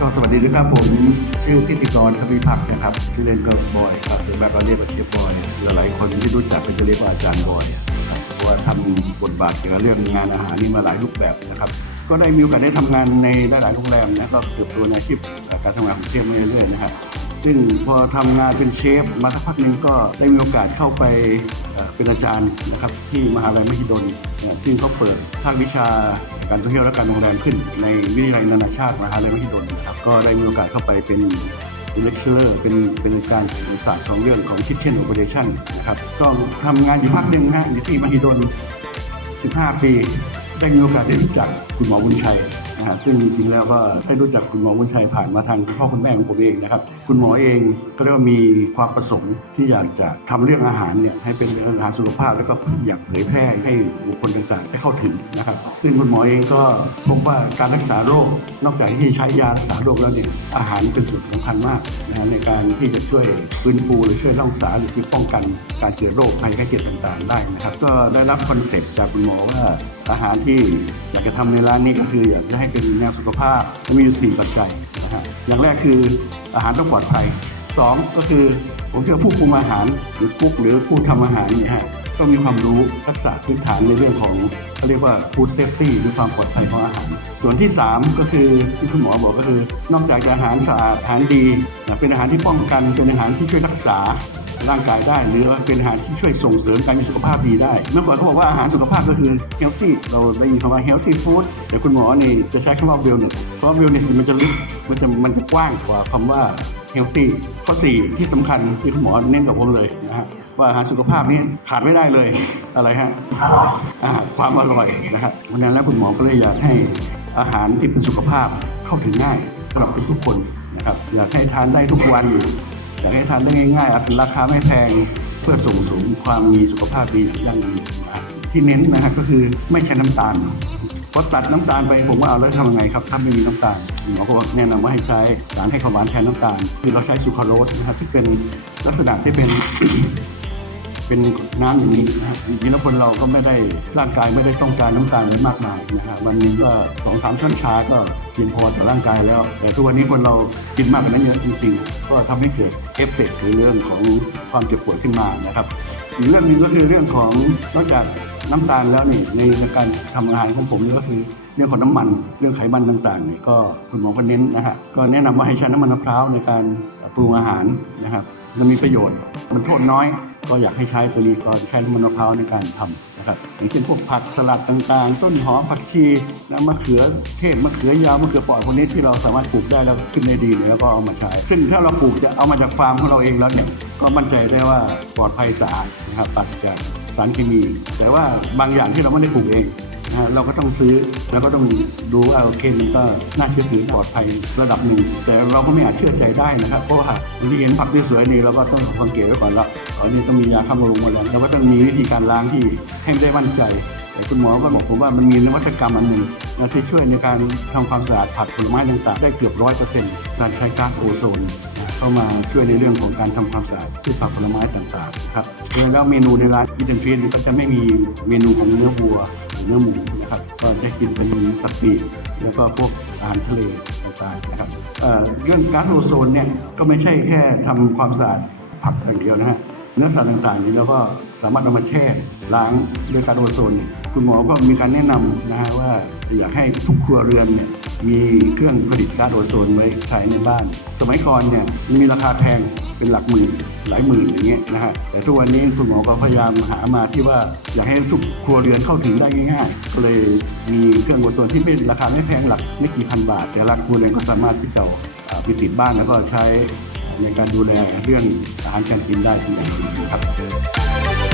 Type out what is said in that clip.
ก็สวัสดีนะครับผมชื่อทิติกรทวีพักนะครับชื่อเล่นก็บอยครับส่วนมากก็เรียกว่าเชฟบอยหลายๆคนที่รู้จักก็จะเรียกว่าอาจารย์บอยครับเพราะว่าทำบทบาทเกี่ยวกับเรื่องงานอาหารนี่มาหลายรูปแบบนะครับ ก็ได้มีโอกาสได้ทำงานในหลายๆโรงแรมนะก็เติบโตในอาชีพ การทำงานของเชฟมาเรื่อยๆนะครับ ซึ่งพอทำงานเป็นเชฟมาสักพักหนึ่งก็ได้มีโอกาสเข้าไปเป็นอาจารย์นะครับที่มหาลัยมหิดลนะซึ่งเขาเปิดภาควิชาการท่องเที่ยวและการโรงแรมขึ้น ในวิทยาลัยนานาชาติมหาลัยมหิดลนะครับก็ได้มีโอกาสเข้าไปเป็นเป็นเลคเชอร์เป็นเป็นอาจารย์ศาสตร์สองเรื่องของ Kitchen Operation นะครับก็ทำงานอยู่พักหนึ่งนะอยู่ที่มหิดล 15 ปี ได้มีโอกาสได้รู้จักคุณหมอบุญชัย นะฮะซึ่งจริงๆแล้วก็ได้รู้จักคุณหมอบุญชัยผ่านมาทางคุณพ่อคุณแม่ของผมเองนะครับ คุณหมอเองก็เรียกว่ามีความประสงค์ที่อยากจะทำเรื่องอาหารเนี่ยให้เป็นอาหารสุขภาพ แล้วก็อยากเผยแพร่ให้บุคคลต่างๆ ได้เข้าถึงนะครับ ซึ่งคุณหมอเองก็พบว่าการรักษาโรคนอกจากที่ใช้ยารักษาโรคแล้วเนี่ยอาหารเป็นส่วนสำคัญมากนะฮะในการที่จะช่วยฟื้นฟูหรือช่วยรักษาหรือที่ป้องกันการเกิดโรคภัยไข้เจ็บต่างๆ ได้นะครับ ก็ได้รับคอนเซ็ปต์จากคุณหมอว่าอาหารที่อยากจะทำในร้านนี้ก็คืออยากจะให้เป็นแนวสุขภาพมีอยู่สี่ปัจจัยนะฮะอย่างแรกคืออาหารต้องปลอดภัยสองก็คือผมเชื่อผู้ปรุงอาหารหรือกุ๊กหรือผู้ทำอาหารเนี่ยฮะต้องมีความรู้ทักษะพื้นฐานในเรื่องของเขาเรียกว่า food safety หรือความปลอดภัยของอาหาร ส่วนที่ 3 ก็คือที่คุณหมอบอกก็คือ นอกจากจะอาหารสะอาดอาหารดี เป็นอาหารที่ป้องกันเป็นอาหารที่ช่วยรักษา ร่างกายได้ หรือเป็นอาหารที่ช่วยส่งเสริมการมีสุขภาพดีได้ เมื่อก่อนเขาบอกว่าอาหารสุขภาพก็คือ healthy เราได้ยินคำว่า healthy food แต่คุณหมอนี่จะใช้คำว่า wellness เพราะ wellness มันจะลึกมันจะมันจะกว้างกว่าคำว่า healthy ข้อ 4 ที่สำคัญที่คุณหมอเน้นกับผมเลยนะฮะว่าอาหารสุขภาพนี้ขาดไม่ได้เลยอะไรฮะความอร่อยนะครับวันนั้นแล้วคุณหมอก็เลยอยากให้อาหารที่เป็นสุขภาพเข้าถึงง่ายสำหรับทุกคนนะครับอยากให้ทานได้ทุกวันากให้ทานได้ง่ายๆราคาไม่แพงเพื่อส่งเสริมความมีสุขภาพดีอย่างยั่งยืนที่เน้นนะครับก็คือไม่ใช้น้ำตาลพอตัดน้ำตาลไปผมว่าเอาแล้วทำยังไงครับถ้าไม่มีน้ำตาลหมอก็บอกแนะนำว่าให้ใช้สารให้ความหวานแทนน้ำตาล คือเราใช้ซูคราโรสนะครับที่เป็นลักษณะที่เป็น เป็นน้ำอย่างนี้นะจริงๆแล้วคนเราก็ไม่ได้ร่างกายไม่ได้ต้องการน้ำตาลมากมายนะครับวันนึงก็สองสามช้อนชาก็เพียงพอต่อร่างกายแล้ว แต่ทุกวันนี้คนเรากินมากกว่านั้นเยอะจริงๆก็ทำให้เกิดเอฟเฟกต์หรือเรื่องของความเจ็บปวดขึ้นมานะครับอีกเรื่องหนึ่งก็คือเรื่องของนอกจากน้ำตาลแล้วนี่ในการทำอาหารของผมนี่ก็คือเรื่องของน้ำมันเรื่องไขมันต่างๆนี่ก็คุณหมอก็เน้นนะฮะก็แนะนำว่าให้ใช้น้ำมันมะพร้าวในการ ปรุงอาหารนะครับมันมีประโยชน์ มันโทษน้อย ก็อยากให้ใช้ตัวนี้ก็ใช้น้ำมันมะพร้าวในการทำนะครับอย่างเช่นพวกผักสลัดต่างๆ ต้นหอมผักชีน้ำมะเขือเทศมะเขือยาวมะเขือปราะพวกนี้ที่เราสามารถปลูกได้แล้วขึ้นได้ดีเนี่ยแล้วก็เอามาใช้ ซึ่งถ้าเราปลูกจะเอามาจากฟาร์มของเราเองแล้วเนี่ยก็มั่นใจได้ว่าปลอดภัยสะอาดนะครับปราศจากสารเคมี แต่ว่าบางอย่างที่เราไม่ได้ปลูกเอง เราก็ต้องซื้อแล้วก็ต้องดูว่าเคมันก็น่าเชื่อถือปลอดภัยระดับหนึ่ง แต่เราก็ไม่อาจเชื่อใจได้นะครับ เพราะว่าบางทีเห็นผักที่สวยนี่เราก็ต้องสังเกตไว้ก่อนละอ๋อนี่ต้องมียาฆ่าแมลงมาแล้วเราก็ต้องมีวิธีการล้างที่ให้ได้มั่นใจแต่คุณหมอก็บอกผมว่ามันมีนวัตกรรมอันหนึ่งที่ช่วยในการทำความสะอาดผักผลไม้ต่างๆได้เกือบร้อยเปอร์เซ็นต์การใช้ก๊าซโอโซน เข้ามาช่วยในเรื่องของการทำความสะอาดพืชผักผลไม้ต่างๆครับแล้วเมนูในร้านอินเดนฟีนก็จะไม่มีเมนูของเนื้อวัวเนื้อหมูนะครับก็จะกินเป็นสัตว์ปีกแล้วก็พวกอาหารทะเลต่างๆนะครับเเรื่องก๊าซโอโซนเนี่ยก็ไม่ใช่แค่ทำความสะอาดผักอย่างเดียวนะฮะ เนื้อสัตว์ต่างๆนี่เราก็สามารถเอามาแช่ล้างด้วยกาซโอโซนเนี่ยคุณหมอก็มีการแนะนำนะฮะว่าอยากให้ทุกครัวเรือนเนี่ยมีเครื่องผลิตก๊าซโอโซนไว้ใช้ในบ้าน สมัยก่อนเนี่ยมีราคาแพงเป็นหลักหมื่นหลายหมื่นอย่างเงี้ยนะฮะแต่ทุกวันนี้คุณหมอก็พยายามหามาที่ว่าอยากให้ทุกครัวเรือนเข้าถึงได้ง่ายๆก็เลยมีเครื่องโอโซนที่เป็นราคาไม่แพงหลักไม่กี่พันบาท แต่ละครัวเรือนก็สามารถที่จะไปติดบ้านแล้วก็ใช้ ในการดูแลเรื่องอาหารการกินได้เป็นอย่างดีนครับ